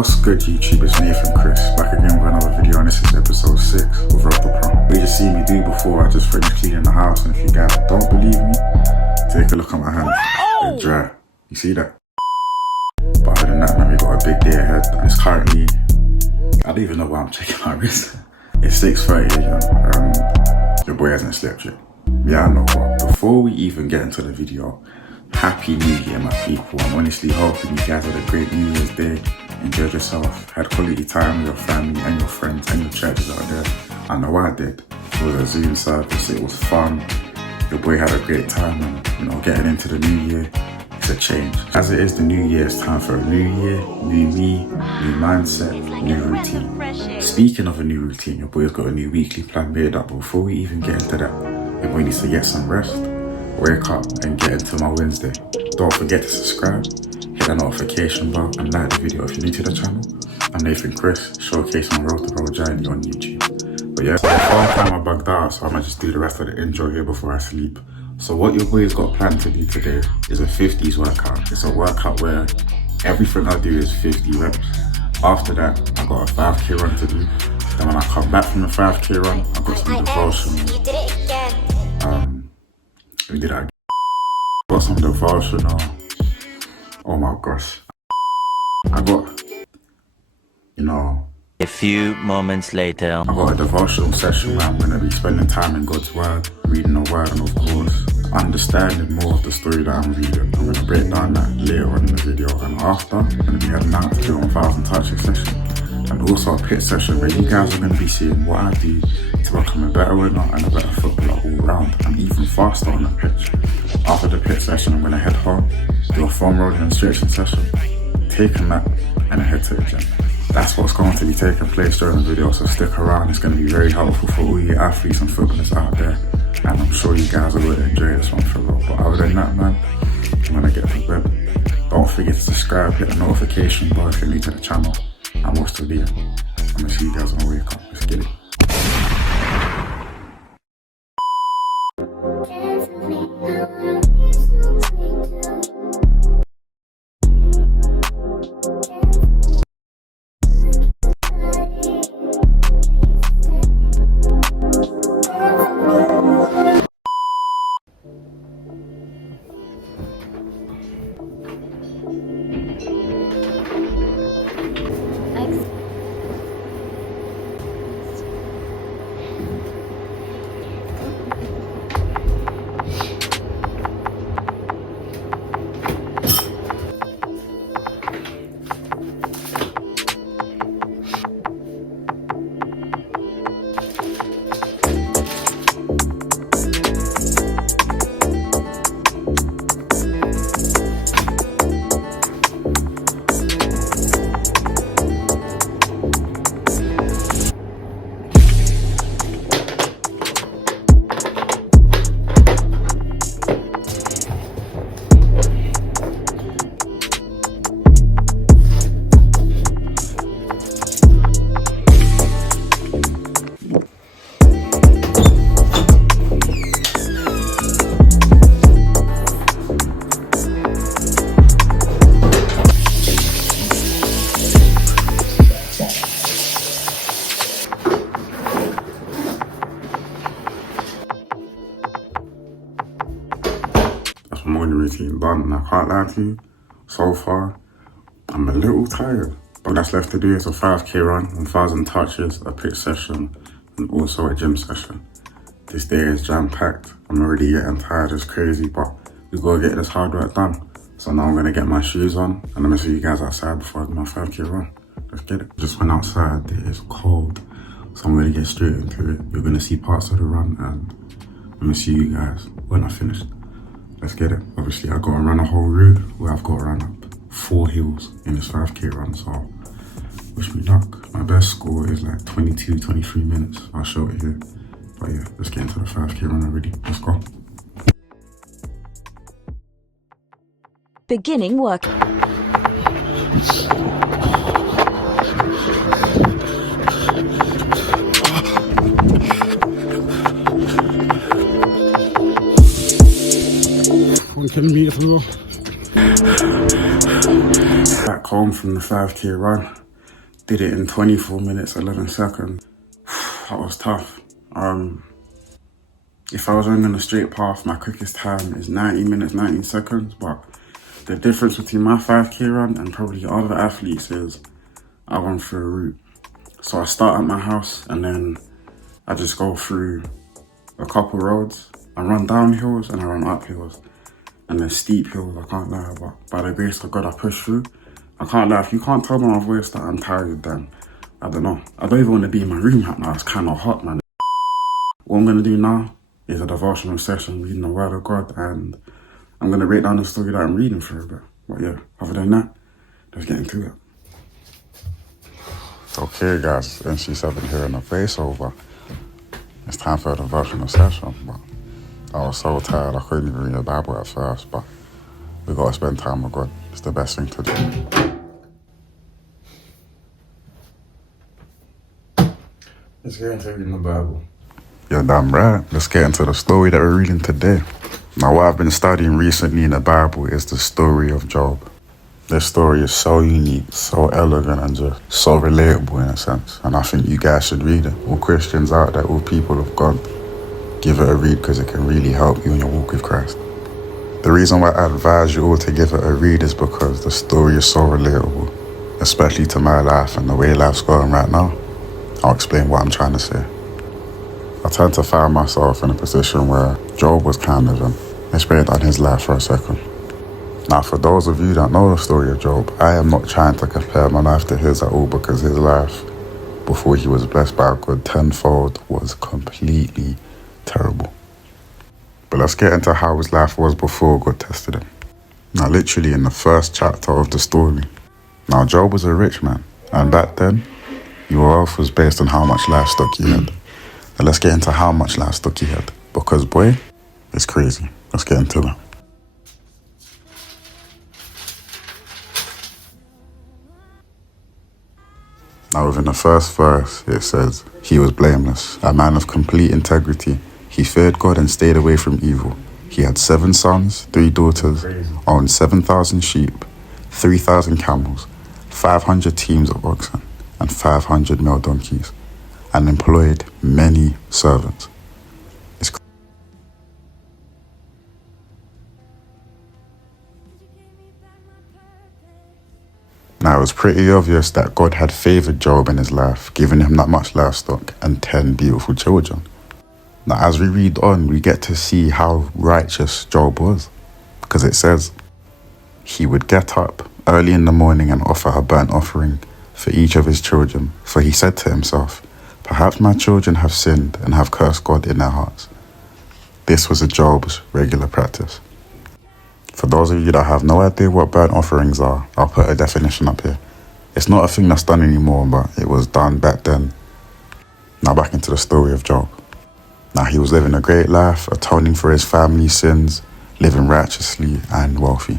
What's good YouTube, it's Nathan Chris, back again with another video, and this is episode 6 of Road to Prom. What you just seen me do before, I just finished cleaning the house, and if you guys don't believe me, take a look at my hands, they're dry, you see that? But other than that, man, we got a big day ahead, and it's currently, I don't even know why I'm checking my wrist. It's 6:30 again, your boy hasn't slept yet. Yeah, I know, but before we even get into the video, Happy New Year, my people. I'm honestly hoping you guys had a great New Year's Day, enjoyed yourself, had quality time with your family and your friends and your churches out there. I know I did. It was a Zoom service, it was fun. Your boy had a great time, and getting into the new year, it's a change. As it is the new year, it's time for a new year, new me, new mindset, new routine. Speaking of a new routine, your boy's got a new weekly plan made up, but before we even get into that, your boy needs to get some rest, wake up and get into my Wednesday. Don't forget to subscribe, hit the notification bell and like the video if you're new to the channel. I'm Nathan Chris, showcasing my Road to Prom journey on YouTube. But yeah, so the phone camera bugged out, so I might just do the rest of the intro here before I sleep. So what your boy's got planned to do today is a 50s workout. It's a workout where everything I do is 50 reps. After that, I got a 5k run to do. Then when I come back from the 5k run, I've got some devotional. You did it again. We did that. Got some devotional. Oh my gosh. I got, A few moments later. I got a devotional session where I'm going to be spending time in God's Word, reading the Word, and of course, understanding more of the story that I'm reading. I'm going to break down that later on in the video, and after, I'm going to be heading out to do a 1,000 touches session, and also a pit session where you guys are going to be seeing what I do to become a better winner and a better footballer all round, and even faster on the pitch. After the pit session, I'm going to head home, do a foam rolling and stretching session, take a nap, and head to the gym. That's what's going to be taking place during the video, so stick around. It's going to be very helpful for all you athletes and footballers out there, and I'm sure you guys are going to enjoy this one for real. But other than that, man, I'm going to get to bed. Don't forget to subscribe, hit the notification bell if you're new to the channel, and watch the video. I'm going to see you guys when I wake up. Let's get it. That's my morning routine done, and I can't lie to you, so far, I'm a little tired. But that's left to do is a 5k run, 1,000 touches, a pit session, and also a gym session. This day is jam-packed. I'm already getting tired, it's crazy, but we gotta get this hard work done. So now I'm gonna get my shoes on, and I'm gonna see you guys outside before I do my 5k run. Let's get it. Just went outside, it is cold, so I'm gonna get straight into it. You're gonna see parts of the run, and I'm gonna see you guys when I finish. Let's get it. Obviously, I gotta run a whole route where I've gotta run up 4 hills in this 5k run, so wish me luck. My best score is like 22, 23 minutes. I'll show it here. But yeah, let's get into the 5k run already. Let's go. Beginning work. Back home from the 5k run. did it in 24 minutes, 11 seconds. That was tough. If I was running on a straight path, my quickest time is 90 minutes, 19 seconds. But the difference between my 5K run and probably other athletes is I run through a route. So I start at my house and then I just go through a couple roads. I run down hills and I run up hills. And then steep hills, I can't lie, but by the grace of God, I push through. I can't lie, if you can't tell by my voice that I'm tired, then I don't know. I don't even want to be in my room right now, it's kind of hot, man. What I'm going to do now is a devotional session reading the Word of God, and I'm going to break down the story that I'm reading for a bit. But yeah, other than that, let's get into it. Okay guys, NC7 here in the voiceover. It's time for a devotional session, but I was so tired I couldn't even read the Bible at first, but we got to spend time with God. It's the best thing to do. Let's get into reading the Bible. You're damn right. Let's get into the story that we're reading today. Now, what I've been studying recently in the Bible is the story of Job. This story is so unique, so elegant, and just so relatable in a sense. And I think you guys should read it. All Christians out there, all people of God, give it a read because it can really help you in your walk with Christ. The reason why I advise you all to give it a read is because the story is so relatable, especially to my life and the way life's going right now. I'll explain what I'm trying to say. I tend to find myself in a position where Job was kind of in. Let's break down his life for a second. Now, for those of you that know the story of Job, I am not trying to compare my life to his at all, because his life, before he was blessed by God tenfold, was completely terrible. But let's get into how his life was before God tested him. Now, literally in the first chapter of the story. Now, Job was a rich man, and back then, your wealth was based on how much livestock you had. Now, let's get into how much livestock he had, because boy, it's crazy. Let's get into it. Now, within the first verse, it says, he was blameless, a man of complete integrity. He feared God and stayed away from evil. He had 7 sons, 3 daughters, owned 7,000 sheep, 3,000 camels, 500 teams of oxen, and 500 male donkeys, and employed many servants. Now, it was pretty obvious that God had favored Job in his life, giving him that much livestock and 10 beautiful children. Now, as we read on, we get to see how righteous Job was, because it says he would get up early in the morning and offer a burnt offering for each of his children, for he said to himself, perhaps my children have sinned and have cursed God in their hearts. This was a Job's regular practice. For those of you that have no idea what burnt offerings are, I'll put a definition up here. It's not a thing that's done anymore, but it was done back then. Now back into the story of Job. Now, he was living a great life, atoning for his family's sins, living righteously and wealthy.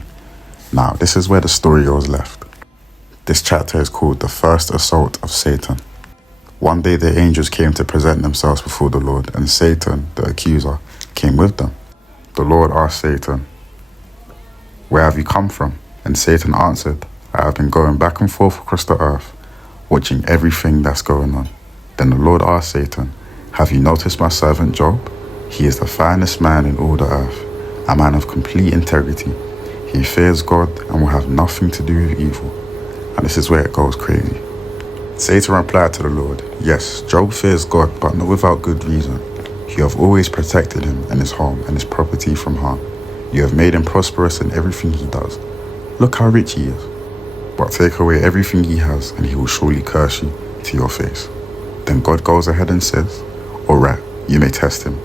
Now, this is where the story goes left. This chapter is called the first assault of Satan. One day the angels came to present themselves before the Lord, and Satan, the accuser, came with them. The Lord asked Satan, where have you come from? And Satan answered, I have been going back and forth across the earth, watching everything that's going on. Then the Lord asked Satan, have you noticed my servant Job? He is the finest man in all the earth, a man of complete integrity. He fears God and will have nothing to do with evil. And this is where it goes crazy. Satan replied to the Lord, yes, Job fears God, but not without good reason. You have always protected him and his home and his property from harm. You have made him prosperous in everything he does. Look how rich he is. But take away everything he has, and he will surely curse you to your face. Then God goes ahead and says, all right, you may test him.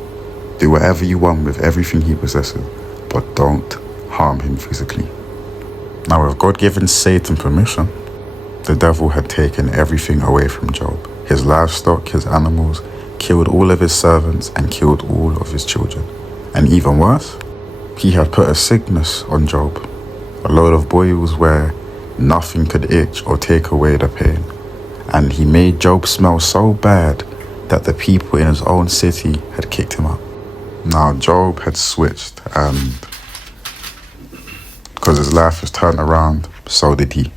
Do whatever you want with everything he possesses, but don't harm him physically. Now, with God giving Satan permission, the devil had taken everything away from Job. His livestock, his animals, killed all of his servants, and killed all of his children. And even worse, he had put a sickness on Job, a load of boils where nothing could itch or take away the pain. And he made Job smell so bad that the people in his own city had kicked him out. Now, Job had switched, and because his life was turned around, so did he.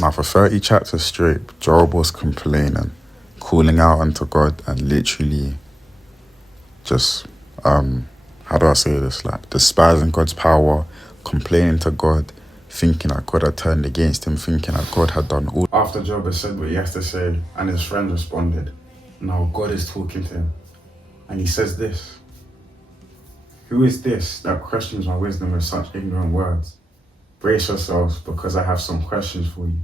Now for 30 chapters straight, Job was complaining, calling out unto God and literally just, how do I say this? Like despising God's power, complaining to God, thinking that God had turned against him, thinking that God had done all. After Job had said what he has to say and his friend responded, now God is talking to him and he says this: "Who is this that questions my wisdom with such ignorant words? Brace yourselves, because I have some questions for you,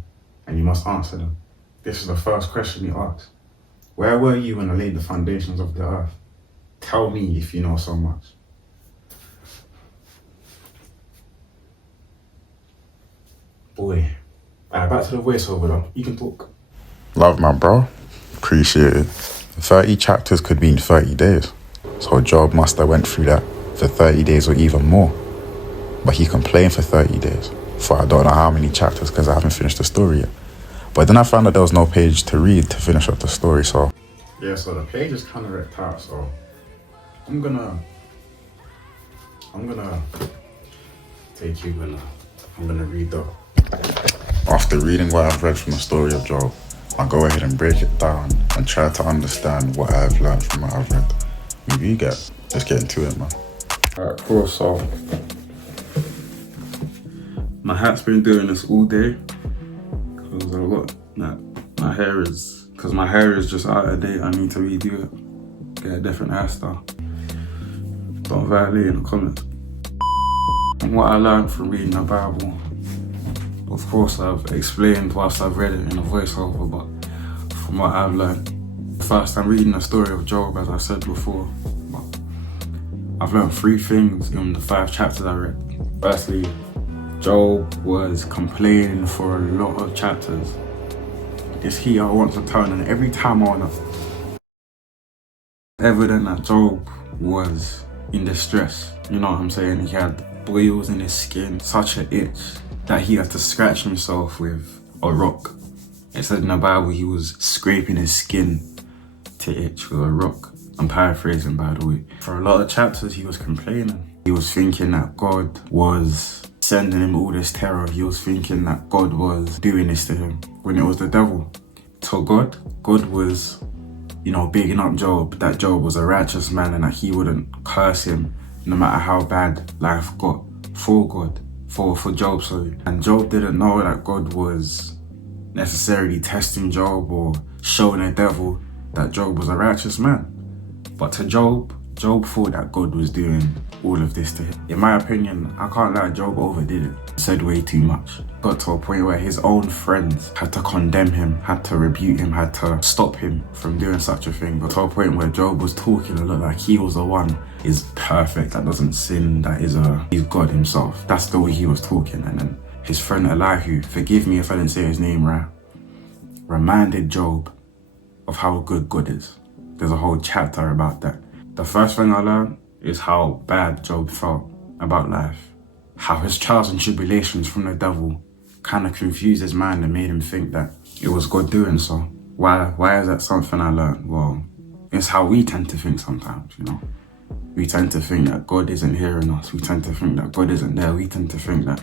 and you must answer them." This is the first question he asks. Where were you when I laid the foundations of the earth? Tell me if you know so much. Boy. Alright, back to the voiceover though. You can talk. Love, man, bro. Appreciate it. 30 chapters could mean 30 days. So Job must have went through that for 30 days or even more. But he complained for 30 days for I don't know how many chapters because I haven't finished the story yet. But then I found that there was no page to read to finish up the story, so. Yeah, so the page is kind of wrecked out, so I'm gonna take you and I'm gonna read that. After reading what I've read from the story of Job, I'll go ahead and break it down and try to understand what I've learned from what I've read. Maybe you get. Let's get into it, man. Alright, cool, so my hat's been doing this all day because I've got my hair is just out of date. I need to redo it, get a different hairstyle. Don't violate in the comments. And what I learned from reading the Bible, of course I've explained whilst I've read it in a voiceover, but from what I've learned, first I'm reading the story of Job, as I said before, but I've learned 3 things in the 5 chapters I read. Firstly, Job was complaining for a lot of chapters. This heat I want to turn, and every time I want to, evident that Job was in distress. You know what I'm saying? He had boils in his skin, such an itch that he had to scratch himself with a rock. It said in the Bible he was scraping his skin to itch with a rock. I'm paraphrasing, by the way. For a lot of chapters he was complaining. He was thinking that God was sending him all this terror. He was thinking that God was doing this to him when it was the devil. To God was, bigging up Job, that Job was a righteous man and that he wouldn't curse him no matter how bad life got for God, for Job, sorry. And Job didn't know that God was necessarily testing Job or showing the devil that Job was a righteous man. But to Job thought that God was doing all of this to him. In my opinion, I can't lie, Job overdid it. Said way too much. Got to a point where his own friends had to condemn him, had to rebuke him, had to stop him from doing such a thing. But to a point where Job was talking a lot like he was the one is perfect, that doesn't sin, that he's God himself. That's the way he was talking. And then his friend Elihu, forgive me if I didn't say his name right, reminded Job of how good God is. There's a whole chapter about that. The first thing I learned is how bad Job felt about life. How his trials and tribulations from the devil kind of confused his mind and made him think that it was God doing so. Why is that something I learned? Well, it's how we tend to think sometimes, We tend to think that God isn't hearing us. We tend to think that God isn't there. We tend to think that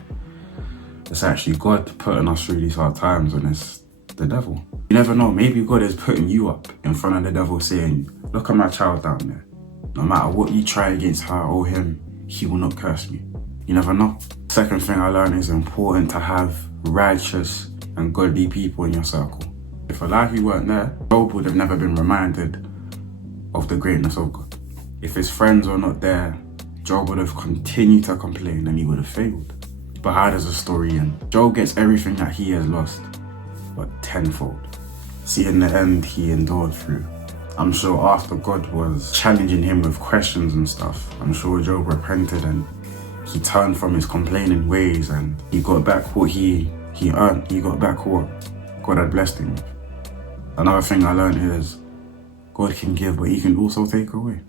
it's actually God putting us through these hard times and it's the devil. You never know, maybe God is putting you up in front of the devil saying, look at my child down there. No matter what you try against her or him, he will not curse me. You never know. Second thing I learned is important to have righteous and godly people in your circle. If Elihu weren't there, Job would have never been reminded of the greatness of God. If his friends were not there, Job would have continued to complain and he would have failed. But how does the story end? Job gets everything that he has lost, but tenfold. See, in the end, he endured through. I'm sure after God was challenging him with questions and stuff, I'm sure Job repented and he turned from his complaining ways and he got back what he earned. He got back what God had blessed him with. Another thing I learned is God can give, but he can also take away.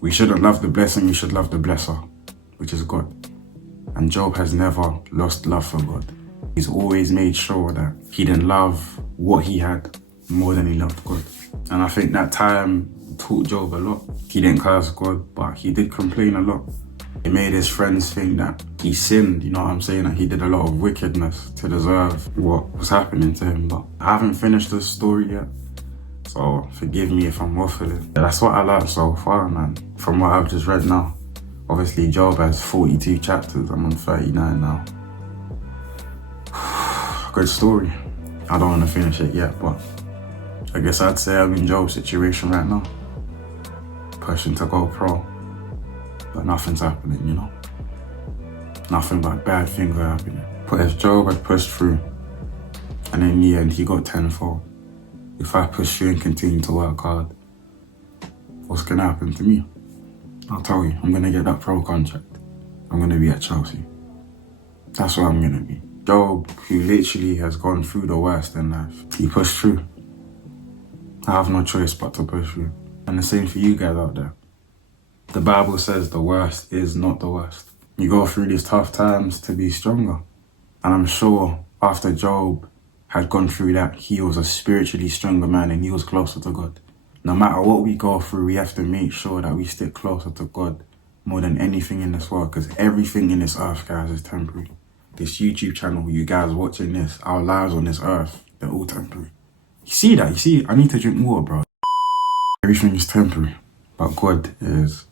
We shouldn't love the blessing, we should love the blesser, which is God. And Job has never lost love for God. He's always made sure that he didn't love what he had more than he loved God. And I think that time taught Job a lot. He didn't curse God, but he did complain a lot. It made his friends think that he sinned, you know what I'm saying? That he did a lot of wickedness to deserve what was happening to him. But I haven't finished the story yet, so forgive me if I'm waffling. That's what I learned so far, man, from what I've just read now. Obviously, Job has 42 chapters. I'm on 39 now. Good story. I don't want to finish it yet, but I guess I'd say I'm in Job's situation right now. Pushing to go pro, but nothing's happening, you know? Nothing but bad things are happening. But if Job had pushed through, and in the end he got tenfold, if I push through and continue to work hard, what's gonna happen to me? I'll tell you, I'm gonna get that pro contract. I'm gonna be at Chelsea. That's where I'm gonna be. Job, who literally has gone through the worst in life, he pushed through. I have no choice but to push through. And the same for you guys out there. The Bible says the worst is not the worst. You go through these tough times to be stronger. And I'm sure after Job had gone through that, he was a spiritually stronger man and he was closer to God. No matter what we go through, we have to make sure that we stick closer to God more than anything in this world, because everything in this earth, guys, is temporary. This YouTube channel, you guys watching this, our lives on this earth, they're all temporary. You see that? You see, I need to drink water, bro. Everything is temporary, but God is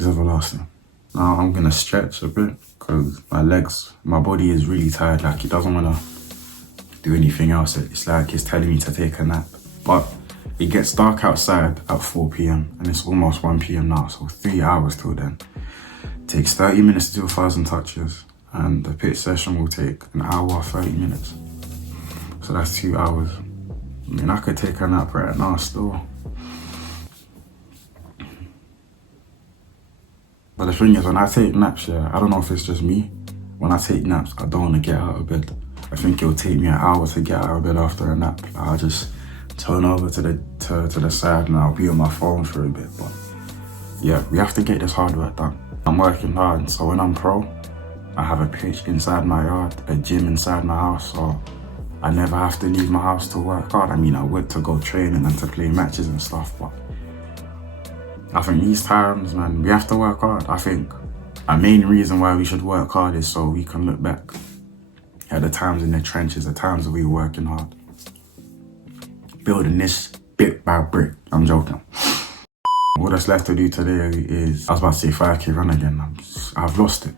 everlasting. Now I'm gonna stretch a bit because my body is really tired. Like, it doesn't wanna do anything else. It's like it's telling me to take a nap. But it gets dark outside at 4 p.m. and it's almost 1 p.m. now, so 3 hours till then. It takes 30 minutes to do 1,000 touches, and the pitch session will take an hour, 30 minutes. So that's 2 hours. I mean, I could take a nap right now still. But the thing is, when I take naps, yeah, I don't know if it's just me. When I take naps, I don't want to get out of bed. I think it'll take me an hour to get out of bed after a nap. I'll just turn over to the side and I'll be on my phone for a bit. But yeah, we have to get this hard work done. I'm working hard, so when I'm pro, I have a pitch inside my yard, a gym inside my house, so I never have to leave my house to work hard. I mean, I would to go training and to play matches and stuff, but I think these times, man, we have to work hard. I think a main reason why we should work hard is so we can look back at the times in the trenches, the times that we were working hard. Building this bit by brick. I'm joking. What that's left to do today is, I was about to say 5K run again. I've lost it.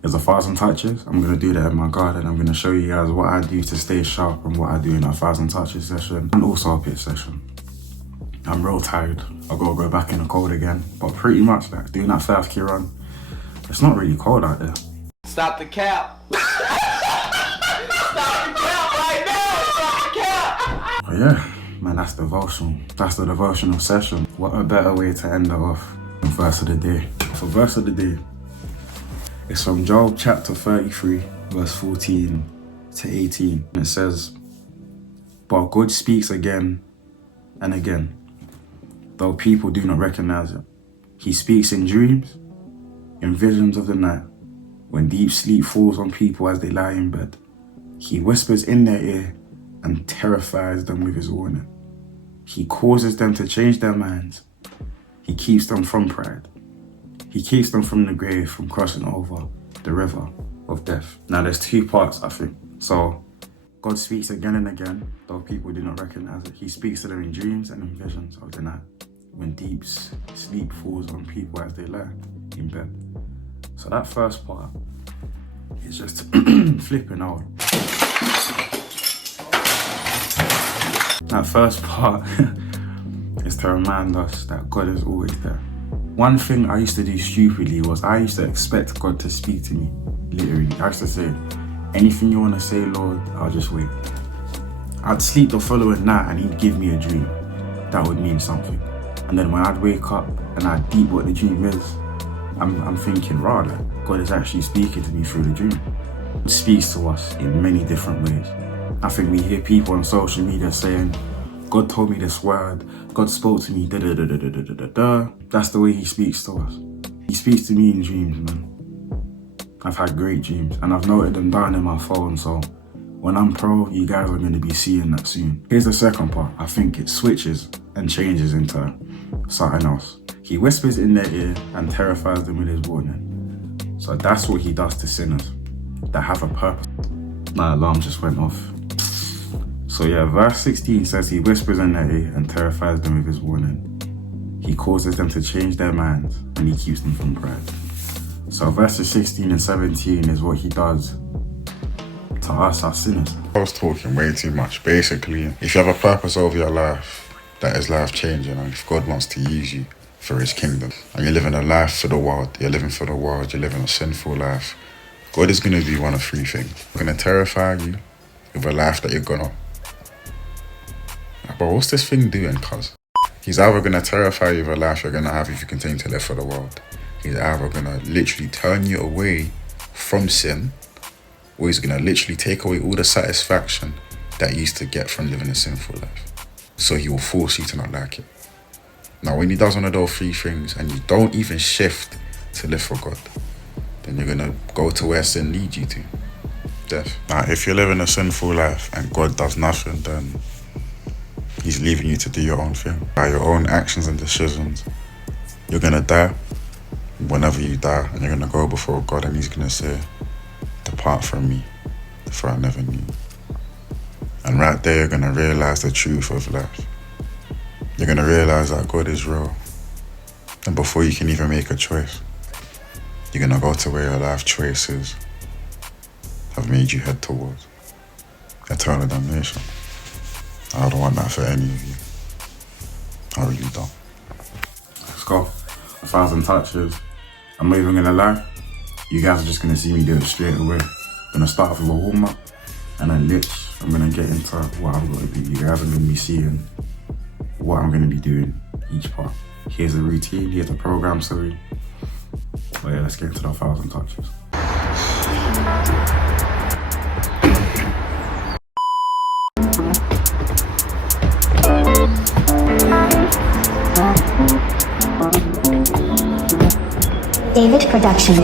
There's 1,000 touches. I'm gonna do that in my garden. I'm gonna show you guys what I do to stay sharp and what I do in a 1,000 touches session and also a pitch session. I'm real tired. I gotta go back in the cold again. But pretty much, like, doing that 5K run, it's not really cold out there. Stop the cap. Stop the cap right now. Stop the cap. But yeah, man, that's devotional. That's the devotional session. What a better way to end it off than verse of the day. For verse of the day, it's from Job chapter 33, verse 14 to 18. And it says, "But God speaks again and again, though people do not recognize it. He speaks in dreams, in visions of the night, when deep sleep falls on people as they lie in bed. He whispers in their ear and terrifies them with his warning. He causes them to change their minds. He keeps them from pride. He keeps them from the grave, from crossing over the river of death." Now there's two parts, I think. So God speaks again and again, though people do not recognize it. He speaks to them in dreams and in visions of the night, when deep sleep falls on people as they lie in bed. So that first part is just flipping out. That first part is to remind us that God is always there. One thing I used to do stupidly was I used to expect God to speak to me, literally. I used to say, "Anything you want to say, Lord, I'll just wait." I'd sleep the following night and he'd give me a dream that would mean something. And then when I'd wake up and I'd deep what the dream is, I'm thinking, rather, God is actually speaking to me through the dream. He speaks to us in many different ways. I think we hear people on social media saying, "God told me this word, God spoke to me, da da da da da da da da." That's the way he speaks to us. He speaks to me in dreams, man. I've had great dreams and I've noted them down in my phone, so when I'm pro, you guys are going to be seeing that soon. Here's the second part. I think it switches and changes into something else. He whispers in their ear and terrifies them with his warning. So that's what he does to sinners that have a purpose. My alarm just went off. So yeah, verse 16 says he whispers in their ear and terrifies them with his warning. He causes them to change their minds and he keeps them from pride. So verses 16 and 17 is what he does to us as sinners. I was talking way too much. Basically, if you have a purpose over your life that is life changing, and if God wants to use you for his kingdom, and you're living a life for the world, you're living a sinful life, God is going to do one of three things. He's going to terrify you with a life that you're gonna. But what's this thing doing, cuz? He's either going to terrify you with a life you're going to have if you continue to live for the world. He's either going to literally turn you away from sin, or he's going to literally take away all the satisfaction that you used to get from living a sinful life. So he will force you to not like it. Now, when he does one of those three things and you don't even shift to live for God, then you're going to go to where sin leads you to, death. Now, if you're living a sinful life and God does nothing, then he's leaving you to do your own thing. By your own actions and decisions, you're going to die. Whenever you die, and you're going to go before God and he's going to say, depart from me, for I never knew. And right there, you're going to realize the truth of life. You're going to realize that God is real. And before you can even make a choice, you're going to go to where your life choices have made you head towards eternal damnation. I don't want that for any of you. I really don't. Let's go. 1,000 touches. I'm not even gonna lie. You guys are just gonna see me do it straight away. I'm gonna start off with a warm up, and then literally I'm gonna get into what I'm gonna do. You guys are gonna be seeing what I'm gonna be doing each part. Here's a routine, here's a program, sorry. But yeah, let's get into the 1,000 touches. David Production.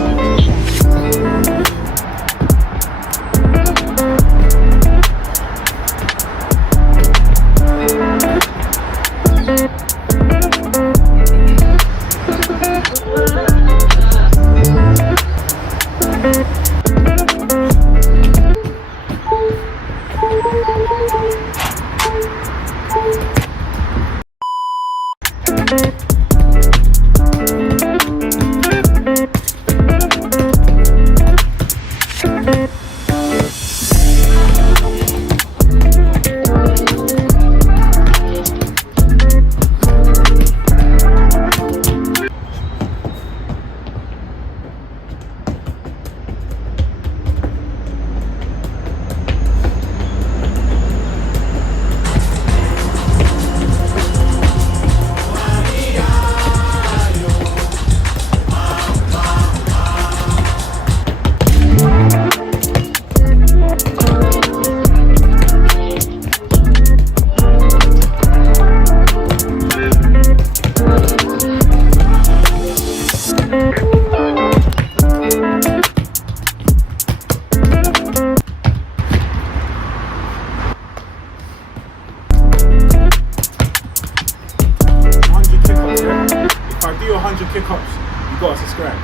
If I do 100 kick-ups, you gotta subscribe.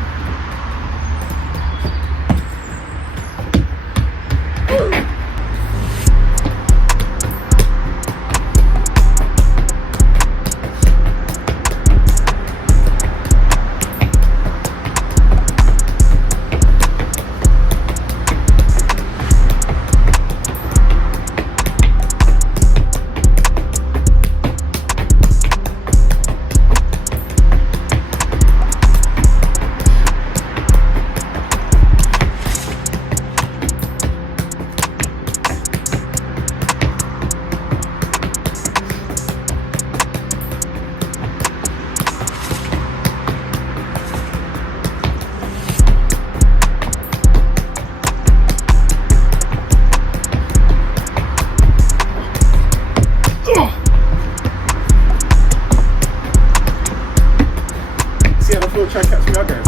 See how the floor try to catch me out, guys.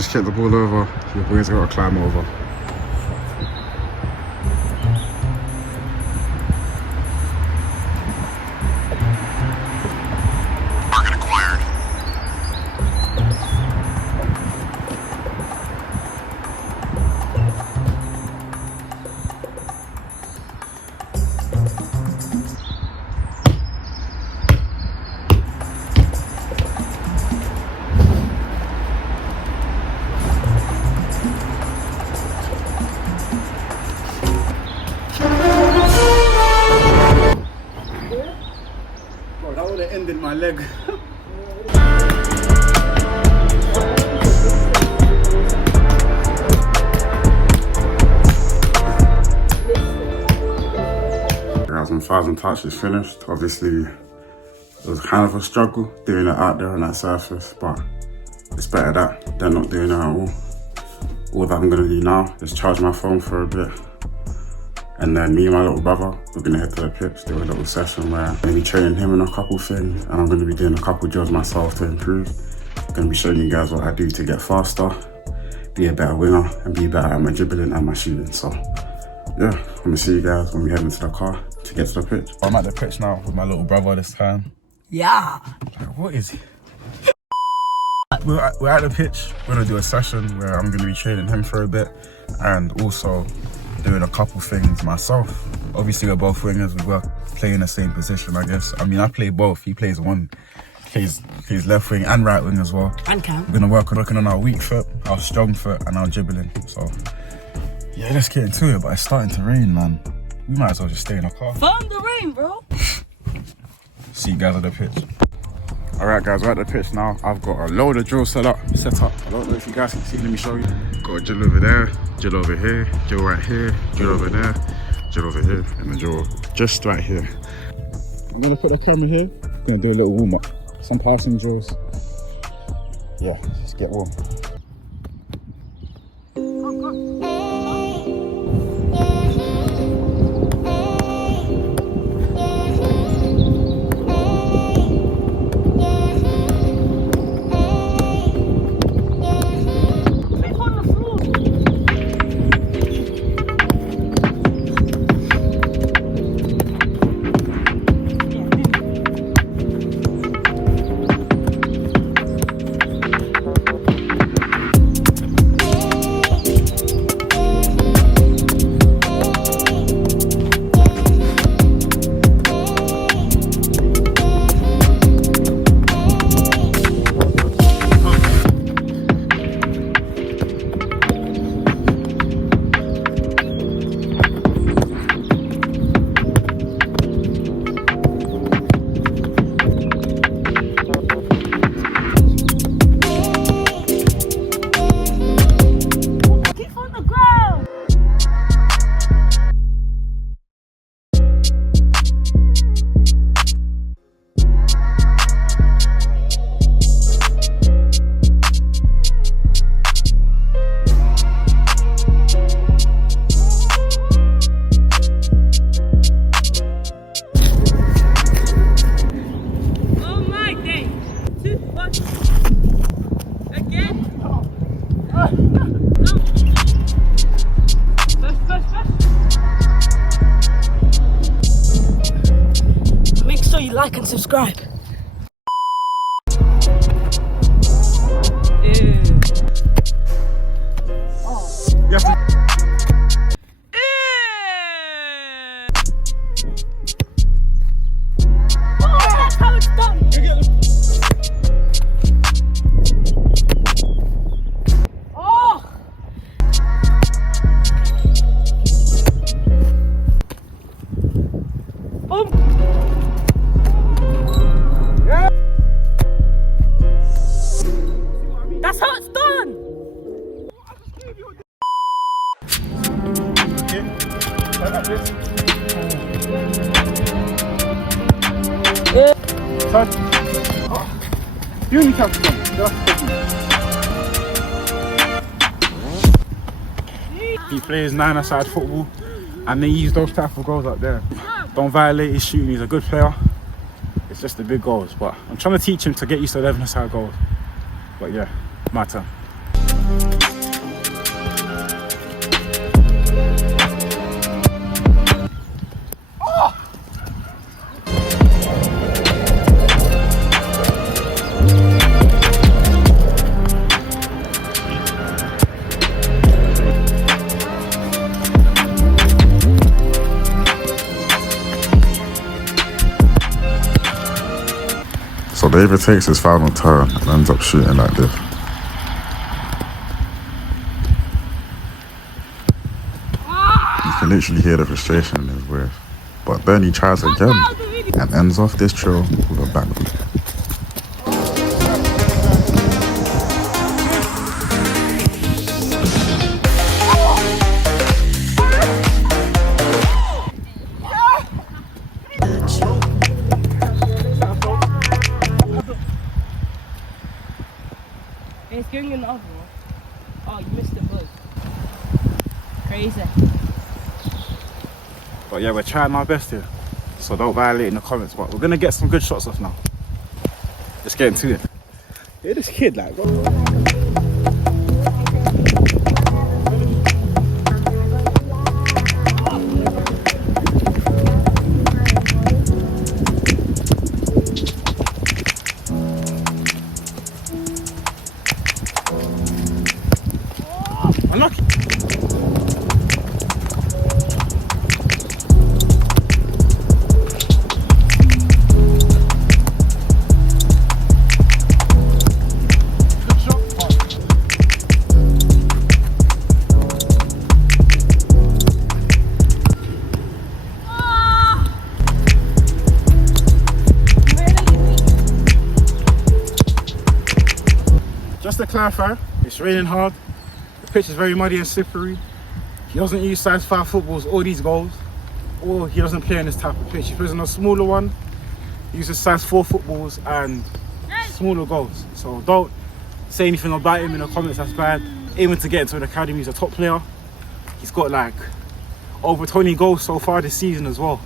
just kicked the ball over. Your boys got to climb over. Target acquired. Bro, that would have ended my leg. Guys, 1,000 touches finished. Obviously, it was kind of a struggle doing it out there on that surface, but it's better that than not doing it at all. All that I'm gonna do now is charge my phone for a bit. And then me and my little brother, we're gonna head to the pitch, do a little session where I'm gonna be training him in a couple things, and I'm gonna be doing a couple drills myself to improve. I'm gonna be showing you guys what I do to get faster, be a better winger, and be better at my dribbling and my shooting. So yeah, I'm gonna see you guys when we head into the car to get to the pitch. I'm at the pitch now with my little brother this time. Yeah. Like, what is he? We're at the pitch. We're gonna do a session where I'm gonna be training him for a bit and also doing a couple things myself. Obviously we're both wingers, we work playing the same position, I guess. I mean, I play both. He plays plays left wing and right wing as well. And cam. We're gonna work on our weak foot, our strong foot, and our dribbling. So yeah, let's get into it. But it's starting to rain, man. We might as well just stay in the car. Firm the rain, bro. See you guys at the pitch. Alright guys, we're at the pitch now. I've got a load of drills set up. I don't know if you guys can see, let me show you. Got a drill over there, drill over here, drill right here, drill over there, drill over here, and a drill just right here. I'm gonna put the camera here, gonna do a little warm up. Some passing drills. Yeah, just get warm. Make sure you like and subscribe. You have to That's how it's done. Oh! That's how it's done. touch. You need to have fun. He plays 9-a-side football and they use those type of goals up there. Don't violate his shooting, he's a good player. It's just the big goals, but I'm trying to teach him to get used to 11-a-side goals. But yeah, my turn. So David takes his final turn and ends up shooting like this. You can literally hear the frustration in his voice. But then he tries again and ends off this drill with a backflip. It's going in the other one. Oh, you missed the buzz. Crazy. But yeah, we're trying our best here. So don't violate in the comments. But we're gonna get some good shots off now. Let's get into it. Yeah, this kid, like, unlucky. Just to clarify, it's raining hard. The pitch is very muddy and slippery. He doesn't use size 5 footballs or these goals, or he doesn't play on this type of pitch. He plays on a smaller one, he uses size 4 footballs and smaller goals. So don't say anything about him in the comments, that's bad. Aiming to get into an academy, he's a top player. He's got like over 20 goals so far this season as well.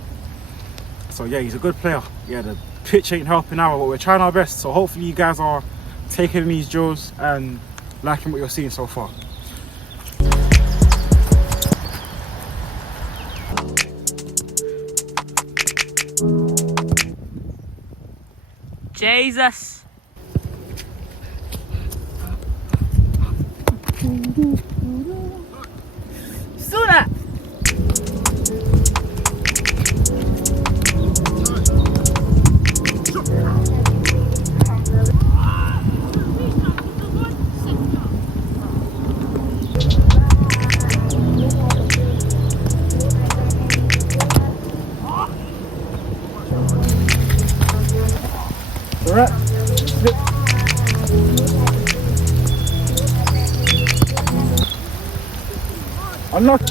So yeah, he's a good player. Yeah, the pitch ain't helping out, but we're trying our best. So hopefully you guys are taking these drills and liking what you're seeing so far. Jesus. Saw that. Alright. I'm not.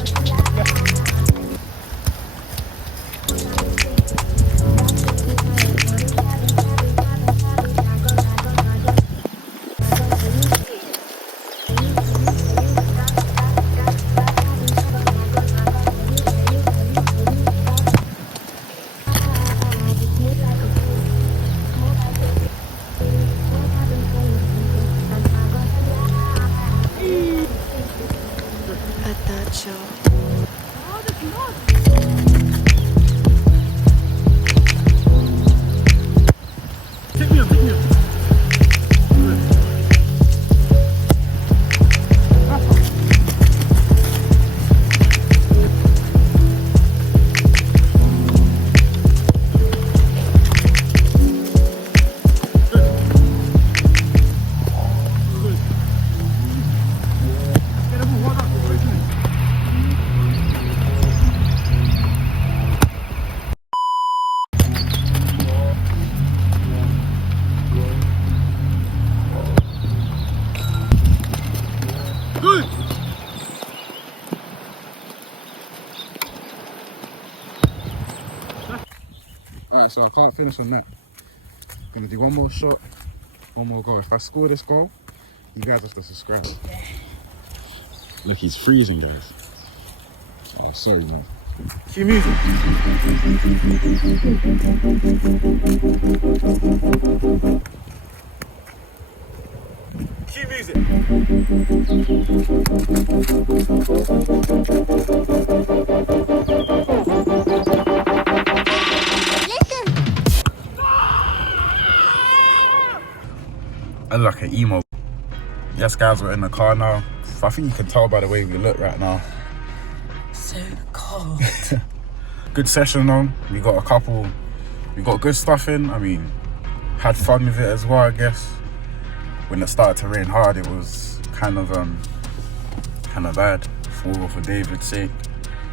Pick me up, pick me up. Good. Alright, so I can't finish on that. I'm gonna do one more shot, one more goal. If I score this goal, you guys have to subscribe. Look, he's freezing, guys. Oh, sorry, man. Cue music. Cue music. I look like an emo. Yes, guys, we're in the car now. I think you can tell by the way we look right now. So cold. Good session though. We got good stuff in. I mean, had fun with it as well, I guess. When it started to rain hard, it was kind of bad for David's sake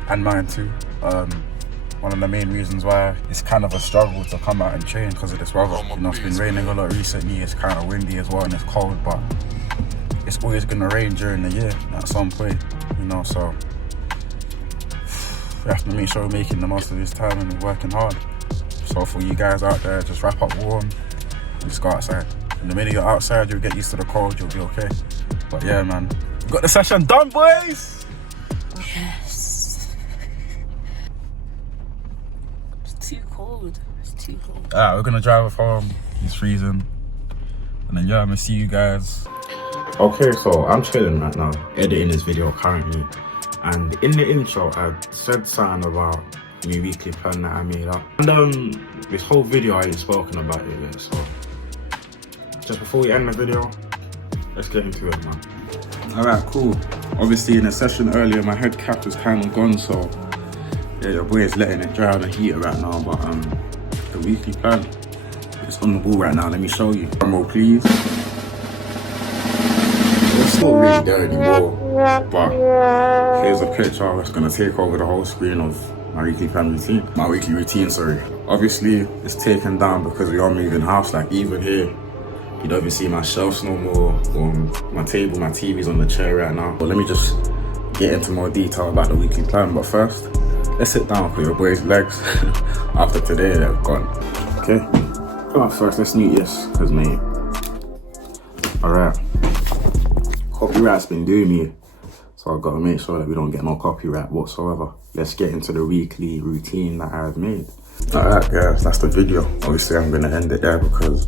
and mine too. One of the main reasons why it's kind of a struggle to come out and train because of this weather. You know, it's been raining a lot recently, it's kind of windy as well and it's cold, but it's always gonna rain during the year at some point, you know, so we have to make sure we're making the most of this time and we're working hard. So for you guys out there, just wrap up warm and just go outside. And the minute you're outside, you'll get used to the cold, you'll be okay. But yeah, man, we got the session done, boys! Yes. It's too cold. It's too cold. Alright, we're gonna drive home. It's freezing. And then yeah, I'm gonna see you guys. Okay, so I'm chilling right now, editing this video currently. And in the intro, I said something about my weekly plan that I made up. And this whole video I ain't spoken about it yet, so just before we end the video, let's get into it, man. Alright, cool. Obviously in the session earlier, my head cap was kind of gone, so yeah, your boy is letting it dry on the heater right now, but the weekly plan is on the ball right now. Let me show you. Drum roll, please. It's not really there anymore, but here's a picture that's gonna take over the whole screen of my weekly plan routine. My weekly routine, sorry. Obviously, it's taken down because we are moving house. Like even here, you don't even see my shelves no more, or my table, my TV's on the chair right now. But let me just get into more detail about the weekly plan. But first, let's sit down for your boy's legs. After today, they're gone. Okay, come on first, let's mute this, cause mate. Alright, copyright's been doing me, so I've got to make sure that we don't get no copyright whatsoever. Let's get into the weekly routine that I've made. Alright guys, that's the video. Obviously I'm gonna end it there because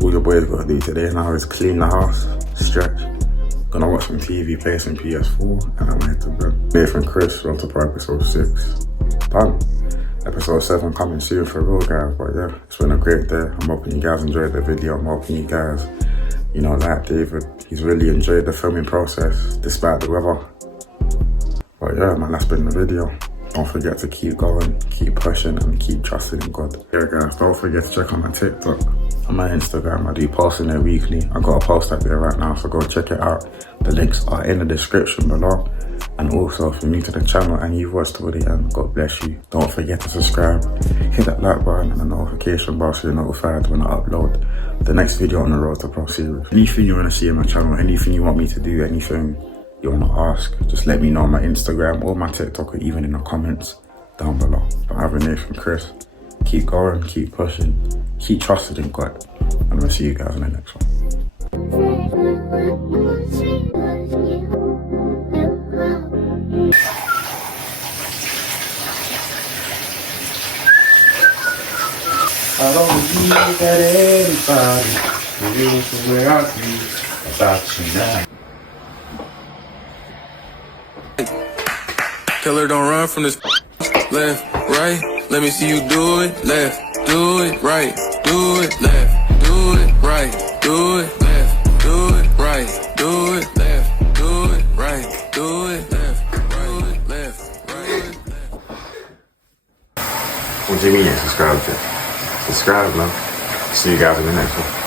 all your boys gotta do today now is clean the house, stretch, gonna watch some TV, play some PS4, and I'm head to bed. Dave and Chris, on top of episode 6. Done. Episode 7 coming soon for real guys, but yeah, it's been a great day. I'm hoping you guys enjoyed the video. I'm hoping you guys, you know, like David, he's really enjoyed the filming process despite the weather. But yeah, man, that's been the video. Don't forget to keep going, keep pushing, and keep trusting in God. Yeah guys, don't forget to check out my TikTok and my Instagram. I do posting there weekly. I got a post up there right now, so go check it out. The links are in the description below. And also, if you're new to the channel and you've watched till the end, God bless you. Don't forget to subscribe, hit that like button and the notification bell so you're notified when I upload the next video on the Road to Pro series. Anything you want to see in my channel, anything you want me to do, anything you want to ask, just let me know on my Instagram or my TikTok or even in the comments down below. But I've been Nathan Chris. Keep going, keep pushing, keep trusting in God. And I'm going to see you guys in the next one. I don't believe that anybody feels the way I feel about you now. Tell her don't run from this. Left, right, let me see you do it. Left, do it, right, do it, left, do it, right, do it, left, do it, right, do it, left, do it, right, do it, left, right, left, right, left. What do you mean you subscribed yet? Subscribe, man. See you guys in the next one.